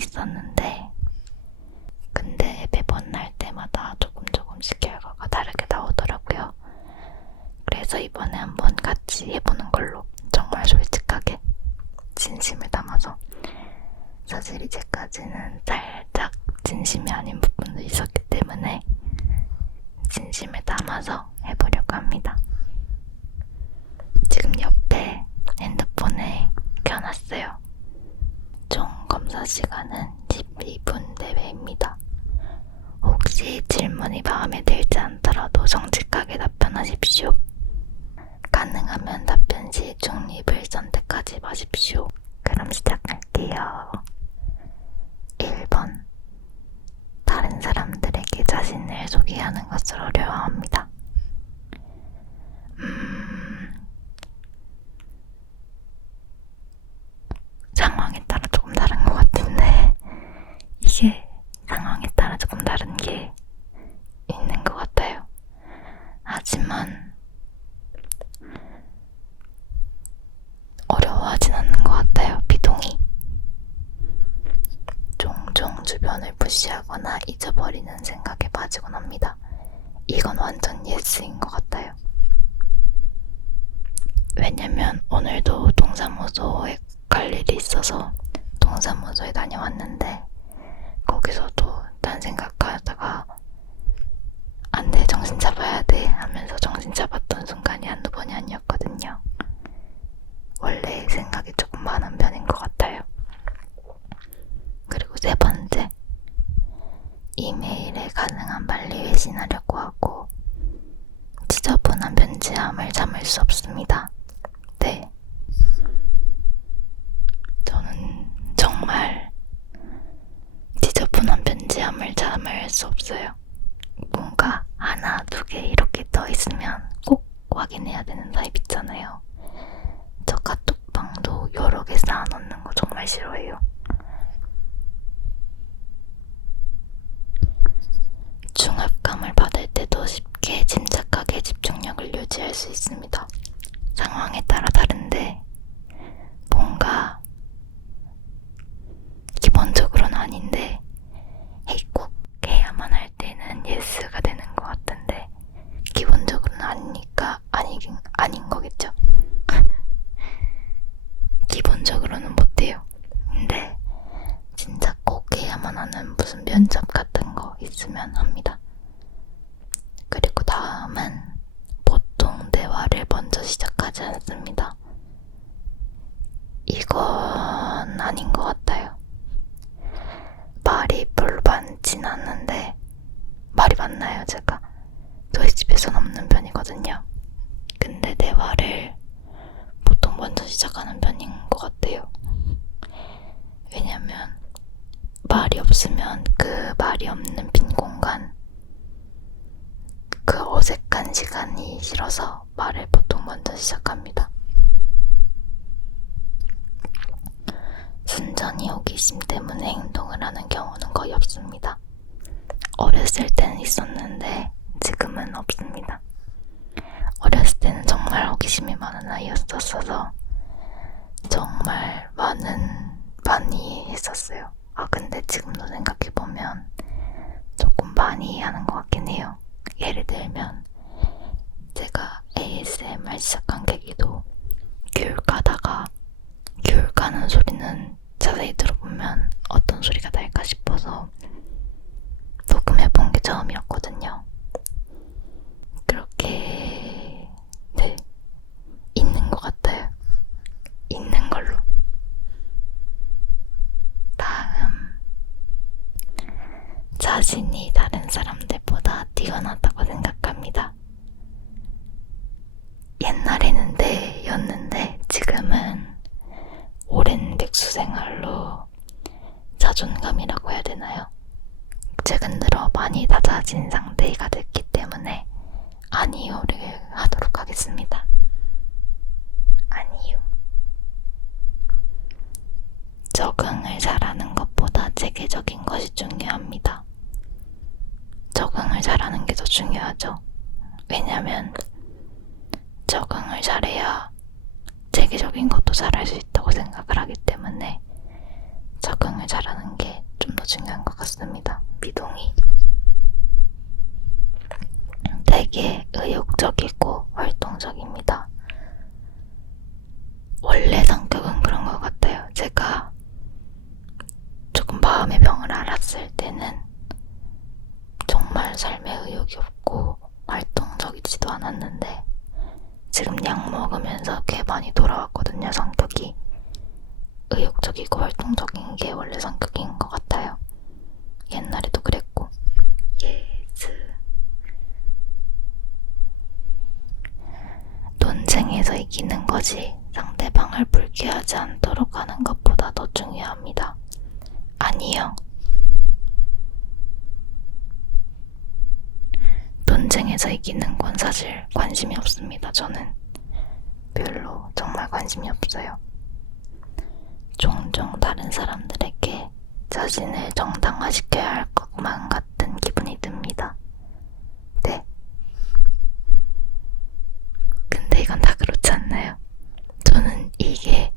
있었는데 근데 매번 날 때마다 조금씩 결과가 다르게 나오더라고요. 그래서 이번에 한번 같이 해보는 걸로, 정말 솔직하게 진심을 담아서. 사실 이제까지는 살짝 진심이 아닌 부분도 있었기 때문에 진심을 담아서 해보려고 합니다. 지금 옆에 핸드폰에 켜놨어요. 총 검사 시간은 12분 내외입니다. 혹시 질문이 마음에 들지 않더라도 정직하게 답변하십시오. 가능하면 답변 시 중립을 선택하지 마십시오. 그럼 시작할게요. 1번. 다른 사람들에게 자신을 소개하는 것을 어려워합니다. 상황에 따라 조금 다른 것 같은데, 이게 상황에 따라 조금 다른 게 있는 것 같아요. 하지만 어려워하진 않는 것 같아요. 비동의. 종종 주변을 무시하거나 잊어버리는 생각에 빠지곤 합니다. 이건 완전 예스인 것 같아요. 왜냐면 오늘도 동사무소에 갈 일이 있어서 동사무소에 다녀왔는데, 거기서도 딴 생각하다가 안 돼, 정신 잡아야 돼 하면서 정신 잡았던 순간이 한두 번이 아니었거든요. 원래 생각이 조금 많은 편인 것 같아요. 그리고 세 번째, 이메일에 가능한 빨리 회신하려고 하고 지저분한 편지함을 참을 수 없습니다. 네, 저는 정말 지저분한 편지함을 참을 수 없어요. 뭔가 하나, 두 개 이렇게 떠있으면 꼭 확인해야 되는 타입 있잖아요. 저 카톡방도 여러 개 쌓아놓는 거 정말 싫어해요. 중압감을 받을 때도 쉽게 침착하게 집중력을 유지할 수 있습니다. 상황에 따라 다른데 뭔가 기본적으로는 아닌데 꼭 해야만 할 때는 예스가 되는 것 같은데, 기본적으로는 아니니까 아닌 거겠죠? 기본적으로는 못해요. 근데 진짜 꼭 해야만 하는 무슨 면접 같은 거 있으면 합니다. 그리고 다음은 보통 대화를 먼저 시작하지 않습니다. 이건 아닌 것 같아요. 말이 별로 많진 않는데, 말이 많나요 제가? 저희 집에선 없는 편이거든요. 근데 대화를 보통 먼저 시작하는 편인 것 같아요. 왜냐면 말이 없으면 그 말이 없는 빈 공간, 그 어색한 시간이 싫어서 말을 보통 먼저 시작합니다. 순전히 호기심 때문에 행동을 하는 경우는 거의 없습니다. 어렸을 때는 있었는데 지금은 없습니다. 어렸을 때는 정말 호기심이 많은 아이였었어서 정말 많이 했었어요. 근데 지금도 생각해보면 조금 많이 하는 것 같긴 해요. 예를 들면 제가 ASMR 시작한 계기도 귤 까다가, 귤 까는 소리는 자세히 들어보면 어떤 소리가 날까 싶어서 녹음해본 게 처음이었거든요. 그렇게 네, 있는 것 같아요. 있는 걸로. 다음, 자신이 다른 사람들보다 뛰어나다고 생각합니다. 옛날에는 네였는데 지금은 오랜 백수 생활로 자존감이라고 해야 되나요? 최근 들어 많이 낮아진 상태가 됐기 때문에 아니요를 하도록 하겠습니다. 아니요. 적응을 잘하는 것보다 체계적인 것이 중요합니다. 적응을 잘하는 게 더 중요하죠. 왜냐면 적응을 잘해야 체계적인 것도 잘할 수 있다고 생각을 하기 때문에 적응을 잘하는 게 좀 더 중요한 것 같습니다. 미동이 되게 의욕적이고 활동적입니다. 원래 성격은 그런 것 같아요. 제가 조금 마음의 병을 앓았을 때는 정말 삶에 의욕이 없고 활동적이지도 않았는데 지금 약 먹으면서 꽤 많이 돌아왔거든요. 성격이 의욕적이고 활동적인 게 원래 성격인 것 같아요. 옛날에도 그랬고. 예스. 논쟁에서 이기는 것이 상대방을 불쾌하지 않도록 하는 것보다 더 중요합니다. 아니요. 논쟁에서 이기는 건 사실 관심이 없습니다. 저는 별로 정말 관심이 없어요. 종종 다른 사람들에게 자신을 정당화시켜야 할 것만 같은 기분이 듭니다. 네. 근데 이건 다 그렇지 않나요? 저는 이게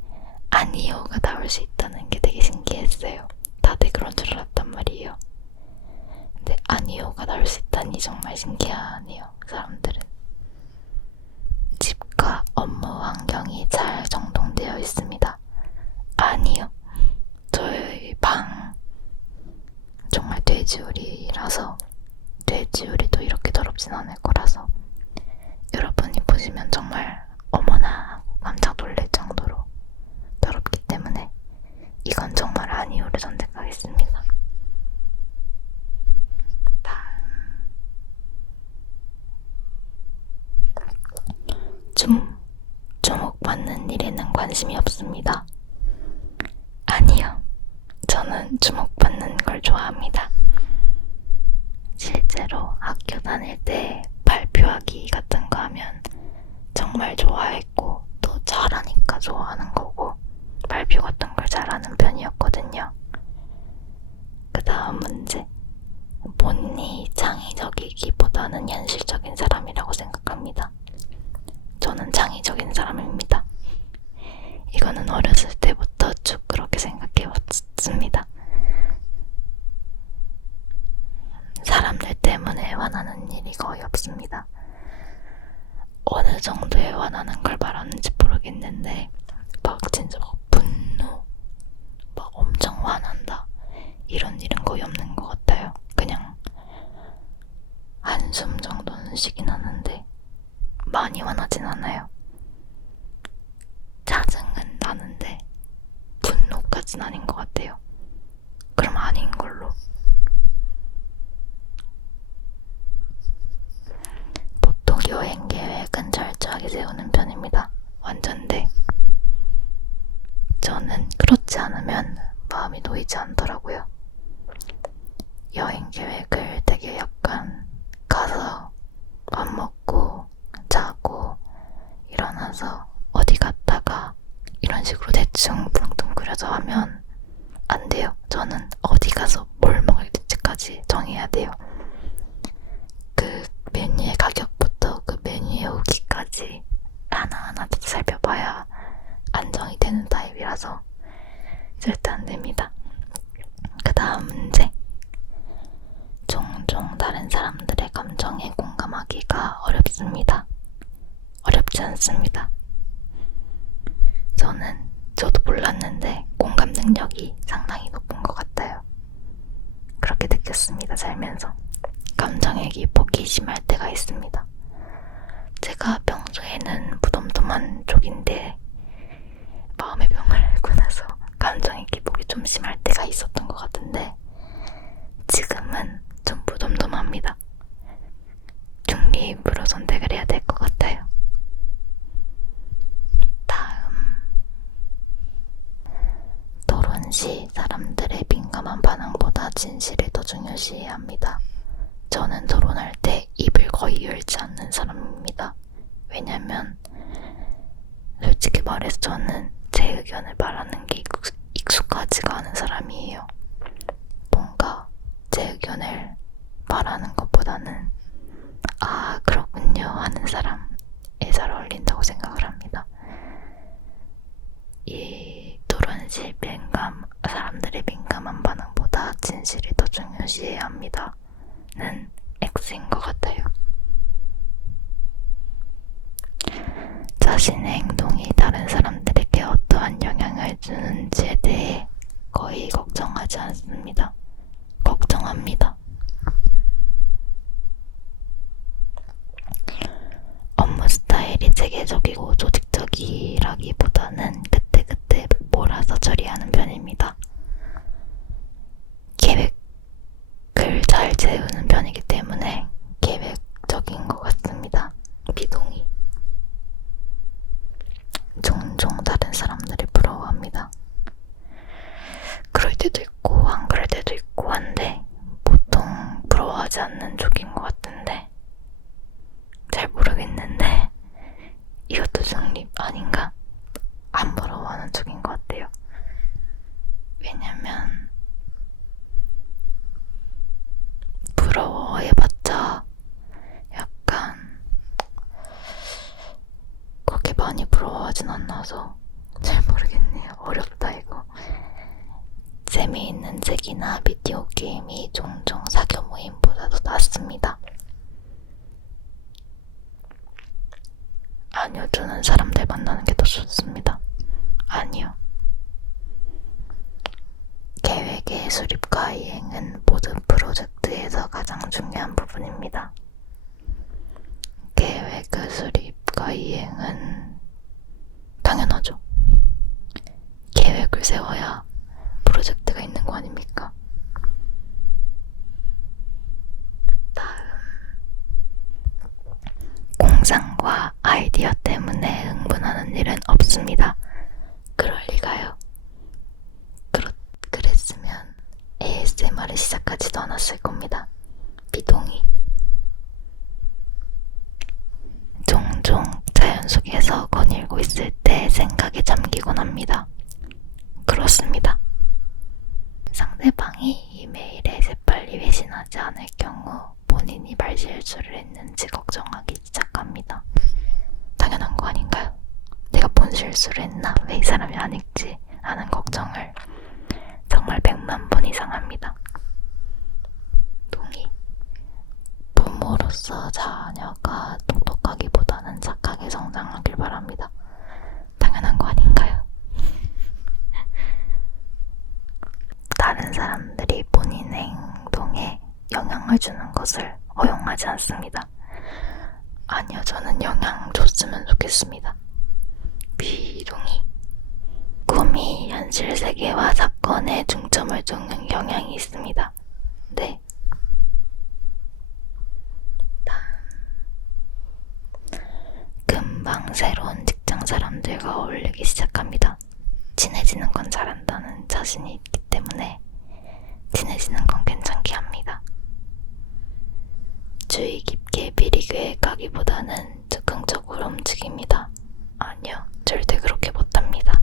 아니요가 나올 수 있다는 게 되게 신기했어요. 다들 그런 줄 알았단 말이에요. 근데 아니요가 나올 수 있다니 정말 신기하네요. 사람들은. 집과 업무 환경이 잘 정돈되어 있습니다. 아니요. 저희 방 정말 돼지우리라서 돼지우리도 이렇게 더럽진 않을 거라서 여러분이 보시면 정말 어머나 하고 깜짝 놀랄 정도로 더럽기 때문에 이건 정말 아니요를 선택하겠습니다. 다음 주목받는 일에는 관심이 없습니다. 아니요. 저는 주목받는 걸 좋아합니다. 실제로 학교 다닐 때 발표하기 같은 거 하면 정말 좋아했고 또 잘하니까 좋아하는 거고 발표 같은 걸 잘하는 편이었거든요. 그 다음 문제. 본인이 창의적이기보다는 현실적인 사람이라고 생각합니다. 저는 창의적인 사람입니다. 이거는 어렸을 때부터 쭉 그렇게 생각해왔습니다. 사람들 때문에 화나는 일이 거의 없습니다. 어느 정도에 화나는 걸 말하는지 모르겠는데 막 진짜 막 분노, 막 엄청 화난다 이런 일은 거의 없는 것 같아요. 그냥 한숨 정도는 쉬긴 하는데 많이 화나진 않아요. 짜증은 나는데 분노까진 아닌 것 같아요. 그럼 아닌 걸로. 보통 여행 계획은 철저하게 세우는 편입니다. 완전 네. 저는 그렇지 않으면 마음이 놓이지 않더라고요. 여행 계획을 되게 약간 가서 밥 먹고 자고 일어나서 어디 갔다가 이런 식으로 대충 뭉뚱그려서 하면 안 돼요. 저는 어디 가서 뭘 먹을지까지 정해야 돼요. 그 메뉴의 가격부터 그 메뉴의 후기까지 하나하나 다 살펴봐야 안정이 되는 타입이라서 절대 안 됩니다. 그 다음 문제. 종종 다른 사람들의 감정에 공감하기가 어렵습니다. 어렵지 않습니다. 저도 몰랐는데 공감 능력이 상당히 높은 것 같아요. 그렇게 느꼈습니다. 살면서. 감정의 기복이 심할 때가 있습니다. 제가 평소에는 무덤덤한 쪽인데 마음의 병을 앓고 나서 감정의 기복이 좀 심할 때가 있었던 것 같은데 지금은 좀 무덤덤합니다. 중립으로 선택을 해야 될 것 같아요. 다음. 토론 시 사람들의 민감한 반응보다 진실을 더 중요시해야 합니다. 저는 토론할 때 입을 거의 열지 않는 사람입니다. 왜냐면 솔직히 말해서 저는 제 의견을 말하는 게 익숙하지가 않은 사람이에요. 뭔가 제 의견을 말하는 것보다는 아 그렇군요 하는 사람에 잘 어울린다고 생각을 합니다. 이 토론 사람들의 민감한 반응보다 진실이 더 중요시해야 합니다. 는 X인 것 같아요. 자신의 행동이 다른 사람들에게 어떠한 영향을 주는지에 대해 거의 걱정하지 않습니다. 걱정합니다. 업무 스타일이 체계적이고 조직적이라기보다는 그때그때 몰아서 처리하는 편입니다. 계획을 잘 세우는 편이기 때문에 계획적인 것 같습니다. 비동의. 종종 다른 사람들이 부러워합니다. 그럴 때도 있고 안 그럴 때도 있고 한데 보통 부러워하지 않는 쪽인 것 같은데 잘 모르겠는데 이것도 중립 아닌가? 안 부러워하는 쪽인 것 같아요. 왜냐면 부러워해봤자 약간 그렇게 많이 부러워하진 않아서 잘 모르겠네요. 어렵다 이거. 재미있는 책이나 비디오 게임이 종종 사교 모임보다도 낫습니다. 아니요, 저는 사람들 만나는 게 더 좋습니다. 아니요. 계획의 수립과 이행은 모든 프로젝트에서 가장 중요한 부분입니다. 계획의 수립과 이행은 당연하죠. 계획을 세워야 프로젝트가 있는 거 아닙니까? 다음. 공상과 아이디어 때문에 흥분하는 일은 없습니다. 그럴 리가요. 그랬으면 ASMR을 시작하지도 않았을 겁니다. 비동의. 종종 자연 속에서 거닐고 있을 때 생각에 잠기곤 합니다. 그렇습니다. 상대방이 이메일에 재빨리 회신하지 않을 경우 본인이 말실수를 했는지 걱정하기 시작합니다. 당연한 거 아닌가요? 내가 뭔 실수를 했나? 왜 이 사람이 안 읽지? 라는 걱정을 정말 100만 번 이상 합니다. 동의. 부모로서 자녀가 똑똑하기보다는 착하게 성장하길 바랍니다. 당연한 거 아닌가요? 다른 사람들이 본인의 행동에 영향을 주는 것을 허용하지 않습니다. 아니요, 저는 영향 줬으면 좋겠습니다. 비동의. 꿈이 현실 세계와 사건에 중점을 두는 경향이 있습니다. 네. 금방 새로운 직장 사람들과 어울리기 시작합니다. 친해지는 건 잘한다는 자신이 있기 때문에 친해지는 건 괜찮게 합니다. 주의 깊게 미리 계획하기보다는 즉흥적으로 움직입니다. 아니요, 절대 그렇게 못합니다.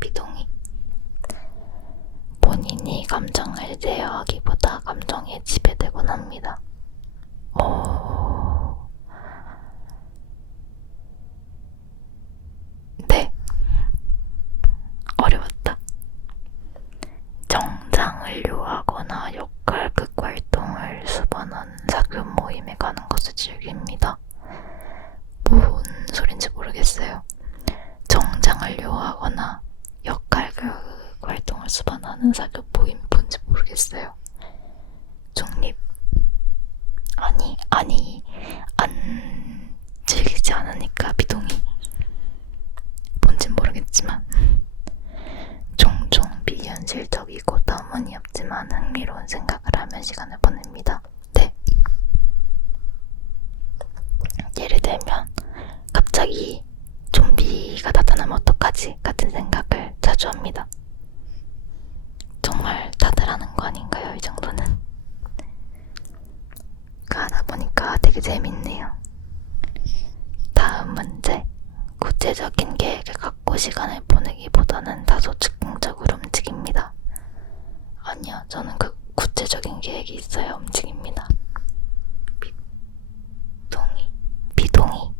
비동의. 본인이 감정을 제어하기보다 감정에 지배되곤 합니다. 네. 어려웠다. 정장을 요하거나 역할극 활동을 수반하는 사교 모임에 가는 것을 즐깁니다. 뭔 소린지 모르겠어요. 정장을 요하거나 역할극 활동을 수반하는 사교 모임이 뭔지 모르겠어요. 중립. 안 즐기지 않으니까 비동의. 뭔진 모르겠지만 종종 비현실적이고 터무니없지만 흥미로운 생각을 하며 시간을 보냅니다. 네. 예를 들면 갑자기 좀비가 나타나면 어떡하지? 같은 생각을 자주 합니다. 정말 다들 하는 거 아닌가요? 이 정도는. 하다 보니까 되게 재밌네요. 다음 문제. 구체적인 계획을 갖고 시간을 보내기보다는 다소 즉흥적으로 움직입니다. 아니요, 저는 그 구체적인 계획이 있어야 움직입니다. 비동의.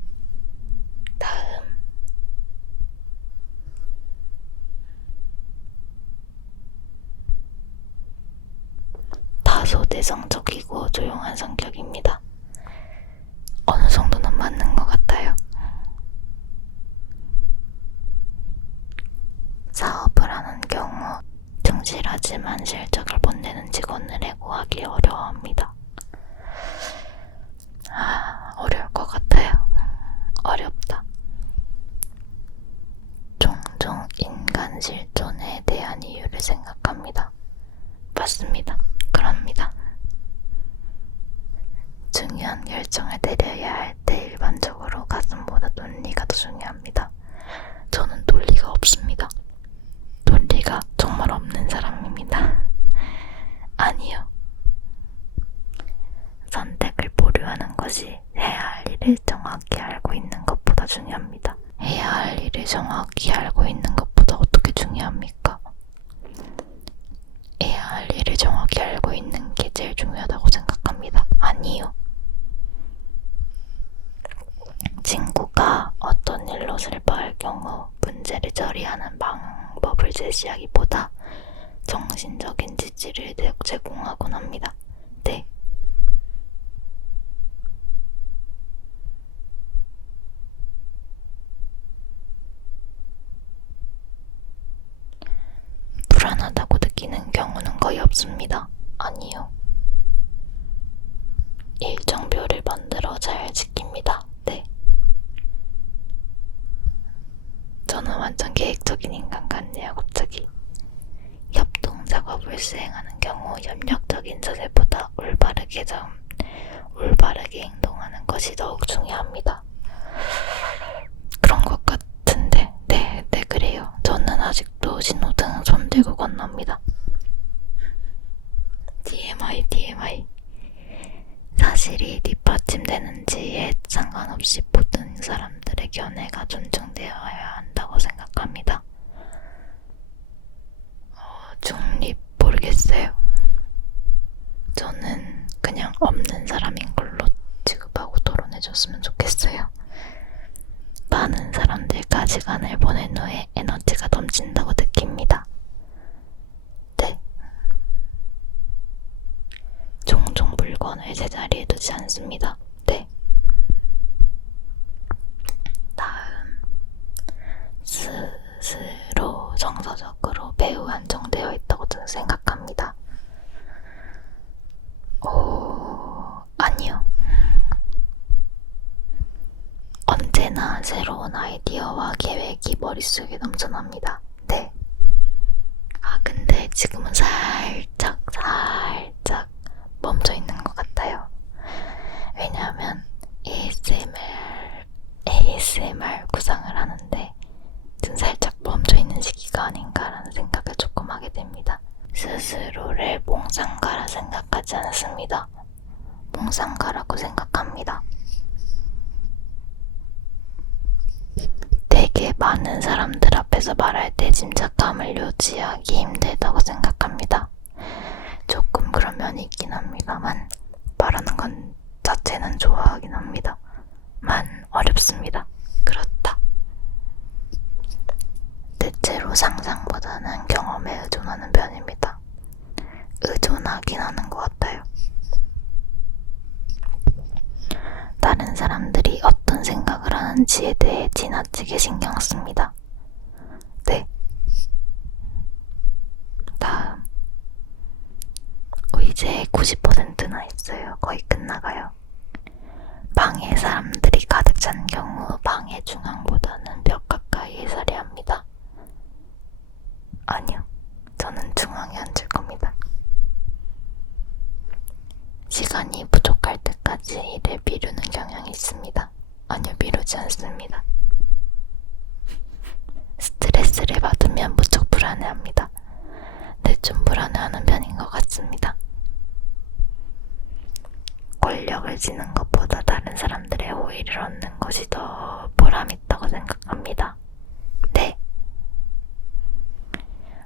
다음. 다소 내성적이고 조용한 성격입니다. 어느 정도는 맞는 것 같아요. 사업을 하는 경우 충실하지만 실적을 못 내는 직원을 해고하기 어려워합니다. 어려울 것 같아요. 어렵다. 종종 인간 실존에 대한 이유를 생각합니다. 맞습니다. 그럽니다. 중요한 결정을 내려야 할 때 일반적으로 가슴보다 논리가 더 중요합니다. 저는 논리가 없습니다. 논리가 정말 없는 사람입니다. 아니요. 선택을 보류하는 것이 해야 할 일을 정확히 알고 있는 것보다 중요합니다. 해야 할 일을 정확히 알고 있는 것보다 어떻게 중요합니까? 해야 할 일을 정확히 알고 있는 게 제일 중요하다고 생각합니다. 아니요. 친구가 어떤 일로 슬퍼할 경우 문제를 처리하는 방법을 제시하기보다 정신적인 지지를 제공하곤 합니다. 네. 불안하다고 느끼는 경우는 거의 없습니다. 아니요. 일정표를 만들어 잘 지킵니다. 네. 저는 완전 계획적인 인간 같네요, 갑자기. 협동 작업을 수행하는 경우 협력적인 자세보다 올바르게 행동하는 것이 더욱 중요합니다. 그런 것 같은데, 네, 그래요. 저는 아직도 신호등 손들고 건넙니다. TMI. 사실이 뒷받침되는지에 상관없이 모든 사람들의 견해가 존중되어야 한다고 생각합니다. 중립 모르겠어요. 저는 그냥 없는 사람인 걸로 취급하고 토론해줬으면 좋겠어요. 많은 사람들과 시간을 보낸 후에 에너지가 넘친다고 느낍니다. 네. 종종 물건을 제자리에 두지 않습니다. 네. 다음. 스스로 정서적으로 매우 안정되어 있다고 생각합니다. 아니요. 언제나 새로운 아이디어와 계획이 머릿속에 넘쳐납니다. 네. 근데 지금은 살짝 멈춰있는 것 같아요. 왜냐하면 ASMR 구상을 하는데 지금 살짝 멈춰있는 시기가 아닌가라는 생각을 조금 하게 됩니다. 스스로를 몽상가라 생각하지 않습니다. 몽상가라고 생각합니다. 되게 많은 사람들 앞에서 말할 때 침착함을 유지하기 힘들다고 생각합니다. 조금 그런 면이 있긴 합니다만 말하는 건 자체는 좋아하긴 합니다. 만 어렵습니다. 그렇다. 대체로 상상보다는 경험에 의존하는 편입니다. 의존하긴 하는 것 같아요. 다른 사람들이 어떤 생각을 하는지에 대해 지나치게 신경 씁니다. 네. 다음. 이제 90%나 있어요. 거의 끝나가요. 방에 사람들이 가득 찬 경우 방의 중앙보다는 벽 가까이에 서야 합니다. 아니요. 저는 중앙에 앉을 겁니다. 시간이 부족할 때까지 일을 미루는 경향이 있습니다. 아니요, 미루지 않습니다. 스트레스를 받으면 무척 불안해합니다. 네, 좀 불안해하는 편인 것 같습니다. 권력을 지는 것보다 다른 사람들의 호의를 얻는 것이 더 보람있다고 생각합니다. 네.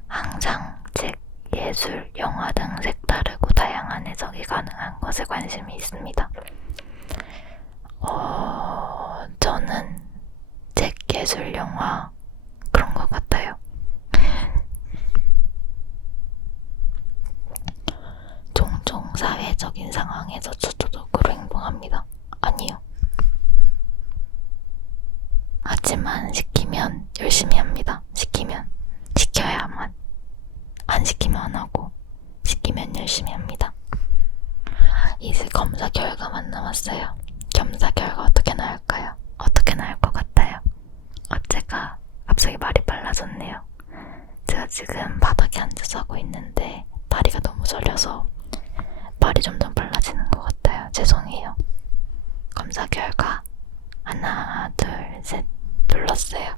항상 책, 예술, 영화 등 색다르고 다양한 해석이 가능한 것에 관심이 있습니다. 저는 책, 예술, 영화 그런 것 같아요. 종종 사회적인 상황에서 저조적으로 행동합니다. 아니요. 하지만 시키면 열심히 합니다. 시켜야만. 안 시키면 안 하고, 시키면 열심히 합니다. 이제 검사 결과만 남았어요. 검사 결과 어떻게 나올까요? 어떻게 나올 것 같아요? 어째가 갑자기 말이 빨라졌네요. 제가 지금 바닥에 앉아서 하고 있는데 다리가 너무 저려서 말이 점점 빨라지는 것 같아요. 죄송해요. 검사 결과 하나, 둘, 셋 눌렀어요.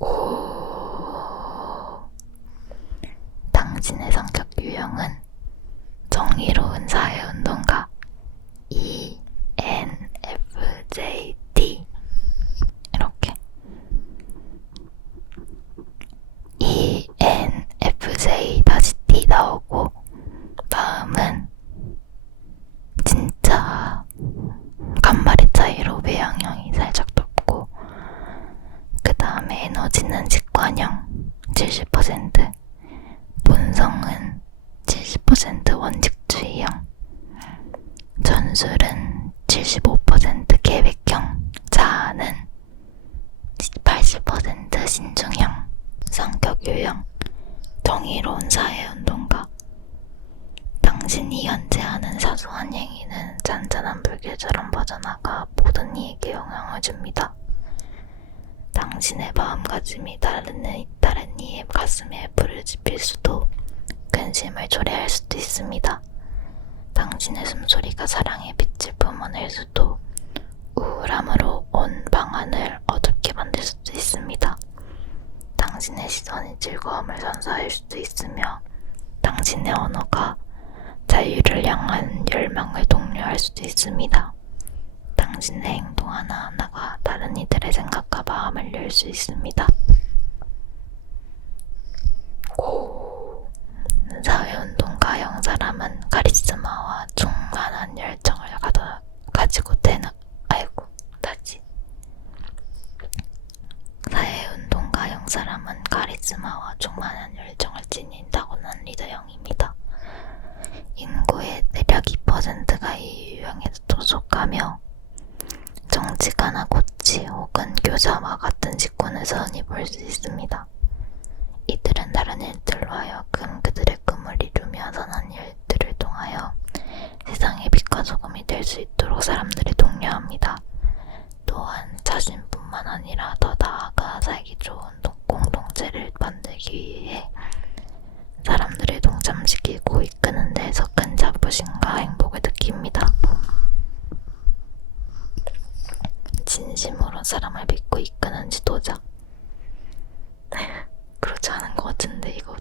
오, 당신의 성격 유형은 정의로운 사회운동가 ENFJD. 이렇게 ENFJ-D 나오고, 다음은 진짜 간발의 차이로 외향형이 살짝 높고, 그 다음에 에너지는 직관형 70%, 본성은 70% 원칙주의형, 전술은 75% 계획형, 자아는 80% 신중형. 성격 유형 정의로운 사회운동가. 당신이 현재 하는 사소한 행위는 잔잔한 불길처럼 퍼져나가 모든 이에게 영향을 줍니다. 당신의 마음가짐이 다른 이의 가슴에 불을 지필 수도, 근심을 초래할 수도 있습니다. 당신의 숨소리가 사랑의 빛을 뿜어낼 수도, 우울함으로 온 방안을 어둡게 만들 수도 있습니다. 당신의 시선이 즐거움을 선사할 수도 있으며, 당신의 언어가 자유를 향한 열망을 독려할 수도 있습니다. 당신의 행동 하나하나가 다른 이들의 생각과 마음을 열 수 있습니다. 오, 사회운동가형 사람은 카리스마와 충만한 열정을 가지고 사회운동가형 사람은 카리스마와 충만한 열정을 지닌 타고난 리더형입니다. 인구의 대략 2%가 이 유형에 소속하며, 정치가나 고치 혹은 교사와 같은 직군을 선히 볼 수 있습니다. 이들은 다른 일들로 하여금 그들의 꿈을 이루며 선한 일들을 통하여 세상의 빛과 소금이 될 수 있도록 사람들을 독려합니다. 또한 자신뿐만 아니라 더 나아가 살기 좋은 공동체를 만들기 위해 사람들을 동참시키고 이끄는 데서 큰 자부심과 행복을 느낍니다. 진심으로 사람을 믿고 이끄는 지도자. 그렇지 않은 것 같은데 이거